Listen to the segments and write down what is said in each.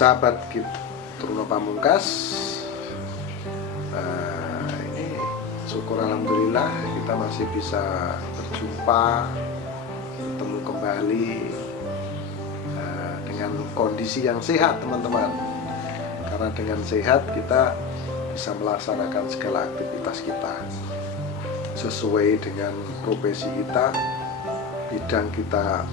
Sahabat Truno Pamungkas, ini syukur alhamdulillah kita masih bisa berjumpa, bertemu kembali dengan kondisi yang sehat teman-teman. Karena dengan sehat kita bisa melaksanakan segala aktivitas kita sesuai dengan profesi kita, bidang kita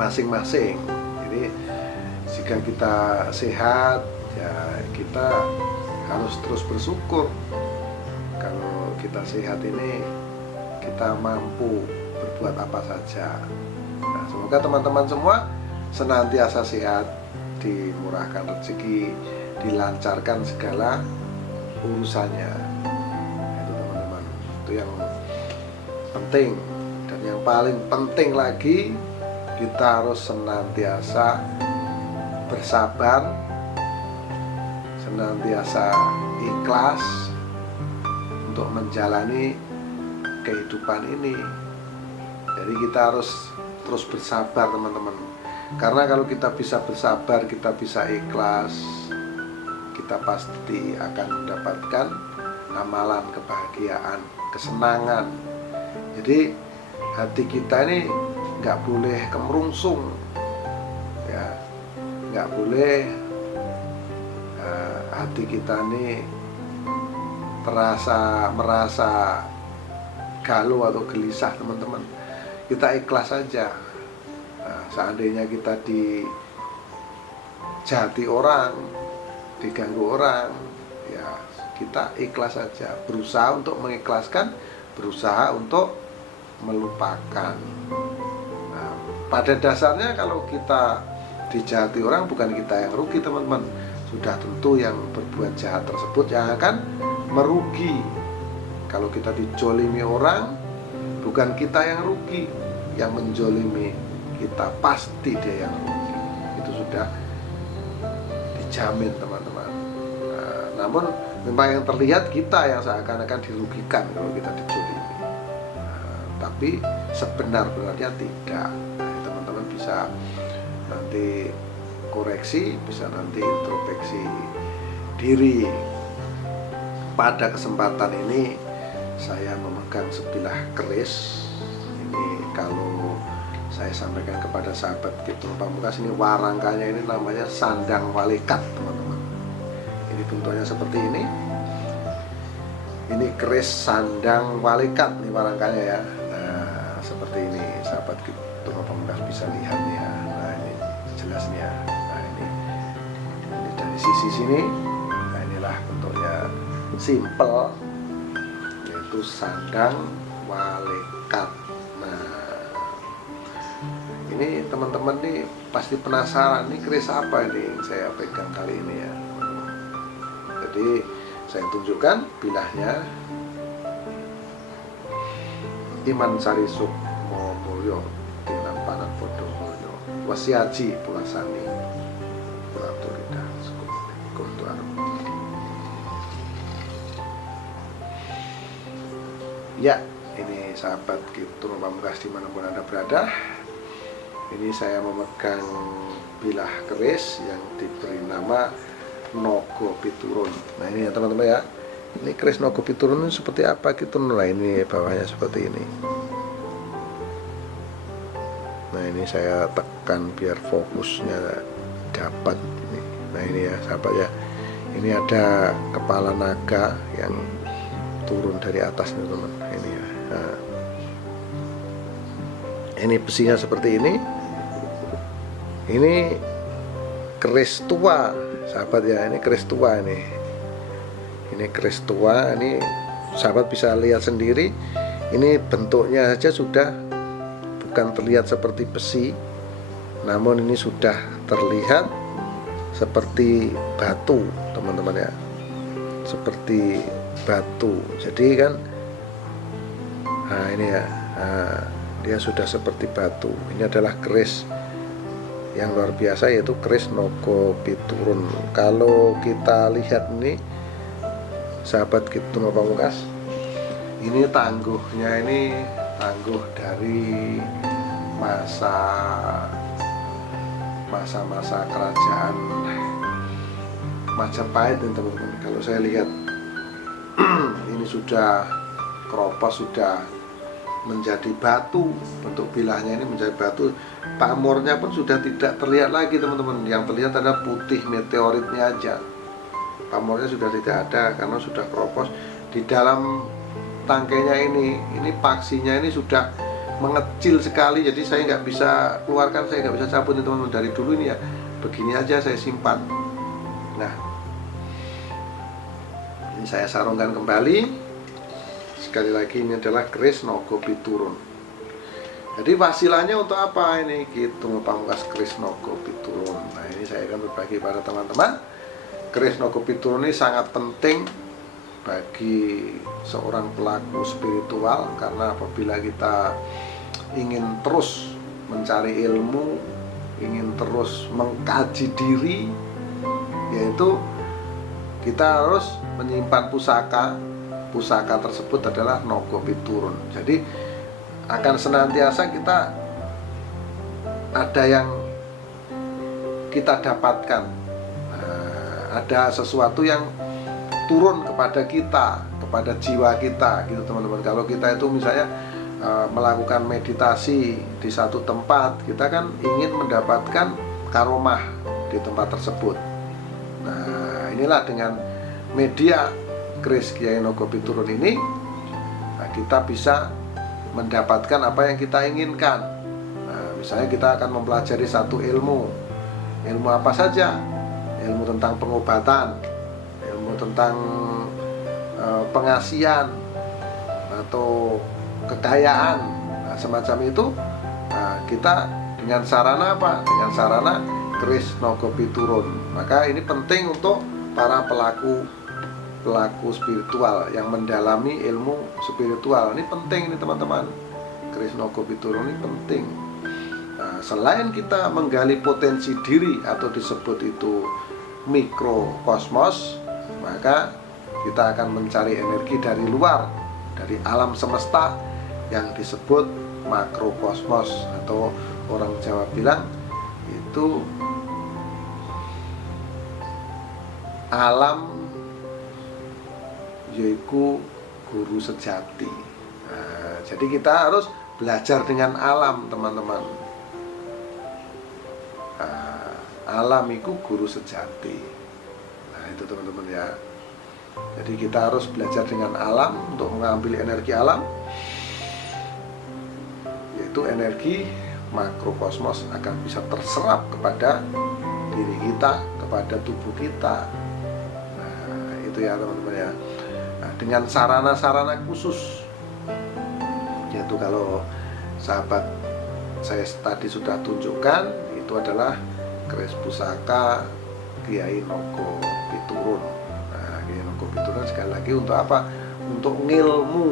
masing-masing. Jadi jika kita sehat, ya kita harus terus bersyukur. Kalau kita sehat ini, kita mampu berbuat apa saja. Nah, semoga teman-teman semua senantiasa sehat, dimurahkan rezeki, dilancarkan segala urusannya. Itu teman-teman, itu yang penting. Dan yang paling penting lagi, kita harus senantiasa bersabar, senantiasa ikhlas untuk menjalani kehidupan ini. Jadi kita harus terus bersabar teman-teman. Karena kalau kita bisa bersabar, kita bisa ikhlas, kita pasti akan mendapatkan amalan kebahagiaan, kesenangan. Jadi hati kita ini nggak boleh kemerungsung, ya, nggak boleh hati kita ini merasa galau atau gelisah teman-teman. Kita ikhlas saja. Nah, seandainya kita dijahati orang, diganggu orang, ya kita ikhlas saja. Berusaha untuk mengikhlaskan, berusaha untuk melupakan. Nah, pada dasarnya kalau kita dijahati orang, bukan kita yang rugi teman-teman. Sudah tentu yang berbuat jahat tersebut yang akan merugi. Kalau kita dijolimi orang, bukan kita yang rugi. Yang menjolimi kita pasti dia yang rugi. Itu sudah dijamin teman-teman. Nah, namun memang yang terlihat kita yang seakan-akan dirugikan kalau kita dijolimi. Tapi sebenar-benarnya tidak. Nah, teman-teman bisa nanti koreksi, bisa nanti introspeksi diri. Pada kesempatan ini saya memegang sebilah keris. Ini kalau saya sampaikan kepada sahabat Truno Pamungkas, ini warangkanya ini namanya sandang walikat teman-teman. Ini bentuknya seperti ini. Ini keris sandang walikat nih warangkanya ya. Nah, seperti ini sahabat Truno Pamungkas bisa lihat ya. Nah, ini jelasnya. Nah, ini dari sisi sini. Nah, inilah bentuknya simple, yaitu sandang walikat. Nah, ini teman-teman nih pasti penasaran, nih keris apa ini yang saya pegang kali ini ya. Jadi saya tunjukkan bilahnya. Iman Sari Sukmo Mulyo Tinam Panan Podo Mulyo Wasiaji Pulasani Puraturida Kuntu Arum. Ya, ini sahabat Truno Pamungkas dimanapun Anda berada. Ini saya memegang bilah keris yang diberi nama Nogo Piturun. Nah ini ya teman-teman ya. Ini keris Nogo Piturun ini seperti apa gitu. Nah ini bawahnya seperti ini. Nah ini saya tekan biar fokusnya dapat. Nah ini ya sahabat ya. Ini ada kepala naga yang turun dari atas nih teman. Ini ya. Nah, ini besinya seperti ini. Ini keris tua, sahabat ya. Ini keris tua ini. Ini keris tua. Ini sahabat bisa lihat sendiri. Ini bentuknya saja sudah bukan terlihat seperti besi, namun ini sudah terlihat seperti batu, teman-teman ya. Seperti batu. Jadi kan, nah ini ya, nah, dia sudah seperti batu. Ini adalah keris yang luar biasa, yaitu keris Nogo Piturun. Kalau kita lihat ini sahabat Truno Pamungkas, ini tangguhnya, ini tangguh dari masa-masa kerajaan Majapahit teman-teman. Kalau saya lihat ini sudah keropos, sudah menjadi batu, bentuk bilahnya ini menjadi batu, pamornya pun sudah tidak terlihat lagi teman-teman. Yang terlihat adalah putih meteoritnya aja, pamornya sudah tidak ada karena sudah keropos. Di dalam tangkainya ini paksinya ini sudah mengecil sekali, jadi saya nggak bisa keluarkan, saya nggak bisa cabut teman-teman. Dari dulu ini ya begini aja saya simpan. Nah, ini saya sarungkan kembali. Sekali lagi, ini adalah keris Naga Piturun. Jadi wasilahnya untuk apa ini? Kidung Pamungkas keris Naga Piturun. Nah, ini saya akan berbagi pada teman-teman. Keris Naga Piturun ini sangat penting bagi seorang pelaku spiritual, karena apabila kita ingin terus mencari ilmu, ingin terus mengkaji diri, yaitu kita harus menyimpan pusaka tersebut adalah Naga Piturun. Jadi akan senantiasa kita ada yang kita dapatkan, ada sesuatu yang turun kepada kita, kepada jiwa kita gitu teman-teman. Kalau kita itu misalnya melakukan meditasi di satu tempat, kita kan ingin mendapatkan karomah di tempat tersebut. Nah, inilah dengan media keris Kiai Naga Piturun ini, nah, kita bisa mendapatkan apa yang kita inginkan. Nah, misalnya kita akan mempelajari satu ilmu apa saja, ilmu tentang pengobatan, ilmu tentang pengasihan atau kekayaan, nah, semacam itu. Nah, kita dengan sarana apa? Dengan sarana keris Naga Piturun. Maka ini penting untuk para pelaku spiritual yang mendalami ilmu spiritual. Ini penting ini teman-teman. Keris Naga Piturun ini penting. Nah, selain kita menggali potensi diri atau disebut itu mikrokosmos, maka kita akan mencari energi dari luar, dari alam semesta yang disebut makrokosmos, atau orang Jawa bilang itu alam yaitu guru sejati. Nah, jadi kita harus belajar dengan alam teman-teman. Nah, alam itu guru sejati. Nah, itu teman-teman ya. Jadi kita harus belajar dengan alam untuk mengambil energi alam, yaitu energi makrokosmos akan bisa terserap kepada diri kita, kepada tubuh kita. Nah, itu ya teman-teman ya. Nah, dengan sarana-sarana khusus, yaitu kalau sahabat saya tadi sudah tunjukkan, itu adalah keris pusaka Kiai Naga Piturun. Nah, Kiai Naga Piturun sekali lagi untuk apa? Untuk ngilmu.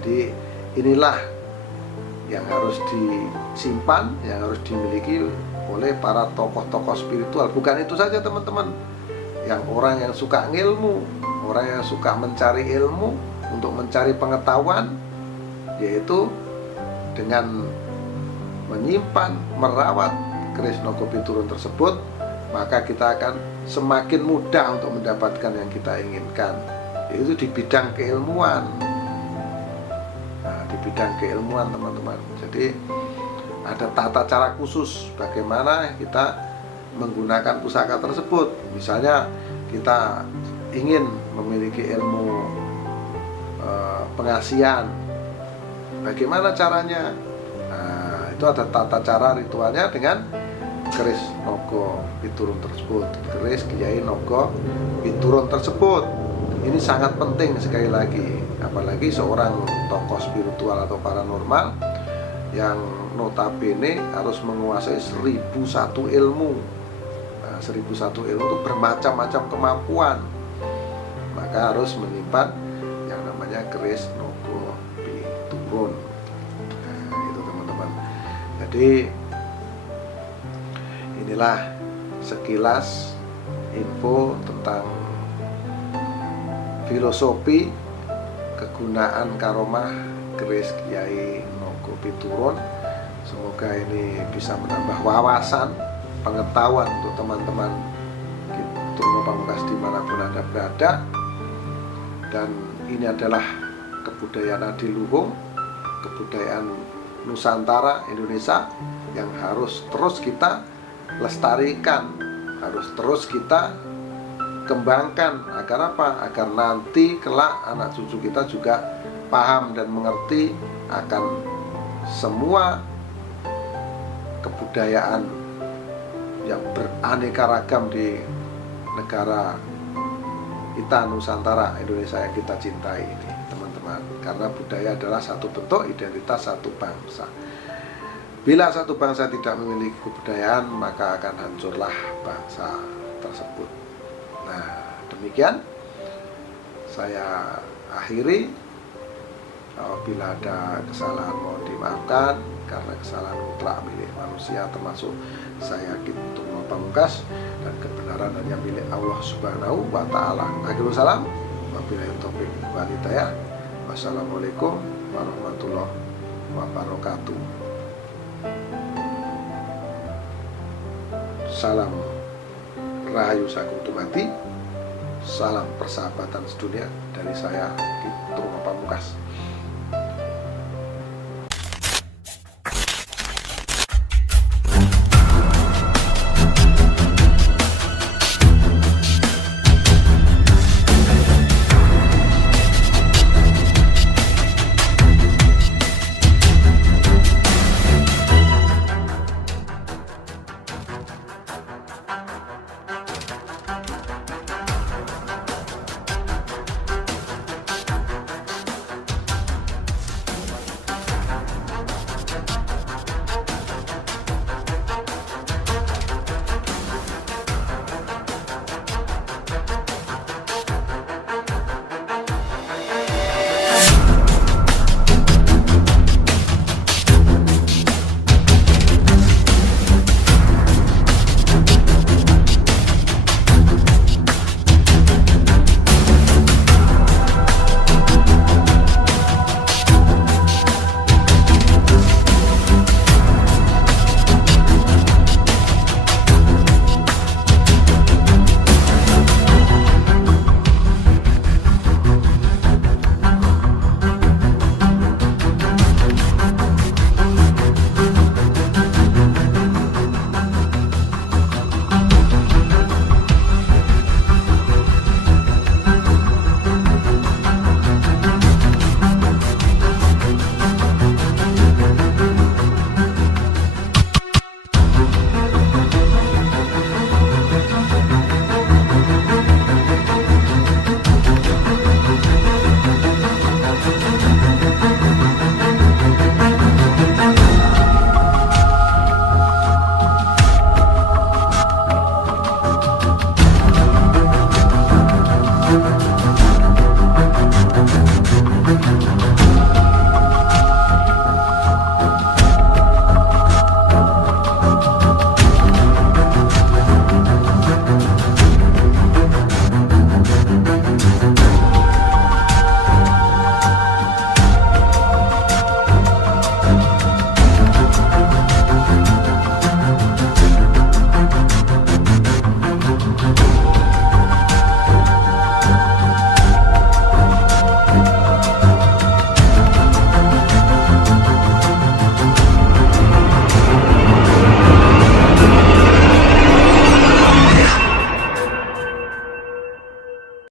Jadi inilah yang harus disimpan, yang harus dimiliki oleh para tokoh-tokoh spiritual. Bukan itu saja teman-teman, yang orang yang suka ngilmu, orang yang suka mencari ilmu untuk mencari pengetahuan, yaitu dengan menyimpan, merawat keris Naga Piturun tersebut, maka kita akan semakin mudah untuk mendapatkan yang kita inginkan, yaitu di bidang keilmuan. Nah, di bidang keilmuan teman-teman. Jadi ada tata cara khusus bagaimana kita menggunakan pusaka tersebut. Misalnya kita ingin memiliki ilmu pengasihan, bagaimana caranya? Nah, itu ada tata cara ritualnya dengan keris Naga Piturun tersebut, keris Kiai Naga Piturun tersebut. Ini sangat penting sekali lagi, apalagi seorang tokoh spiritual atau paranormal yang notabene harus menguasai 1001 ilmu. Nah, 1001 ilmu itu bermacam-macam kemampuan, maka harus menyimpan yang namanya keris Naga Piturun. Nah, itu teman-teman. Jadi inilah sekilas info tentang filosofi kegunaan karomah keris Kiai Naga Piturun. Semoga ini bisa menambah wawasan, pengetahuan untuk teman-teman Turno Pamungkas dimanapun Anda berada. Dan ini adalah kebudayaan adiluhung, kebudayaan Nusantara Indonesia yang harus terus kita lestarikan, harus terus kita kembangkan. Agar apa? Agar nanti kelak anak cucu kita juga paham dan mengerti akan semua kebudayaan yang beraneka ragam di negara kita Nusantara Indonesia yang kita cintai ini, teman-teman. Karena budaya adalah satu bentuk identitas satu bangsa. Bila satu bangsa tidak memiliki kebudayaan, maka akan hancurlah bangsa tersebut. Nah, demikian saya akhiri. Apabila ada kesalahan mohon dimaafkan, karena kesalahan mutlak milik manusia, termasuk saya Turno Pamungkas, dan kebenaran hanya milik Allah Subhanahu wa Ta'ala. Akhirul salam, wabillahi taufiq wal hidayah. Wassalamualaikum warahmatullahi wabarakatuh. Salam Rahayu Sagung Tumati, salam persahabatan sedunia dari saya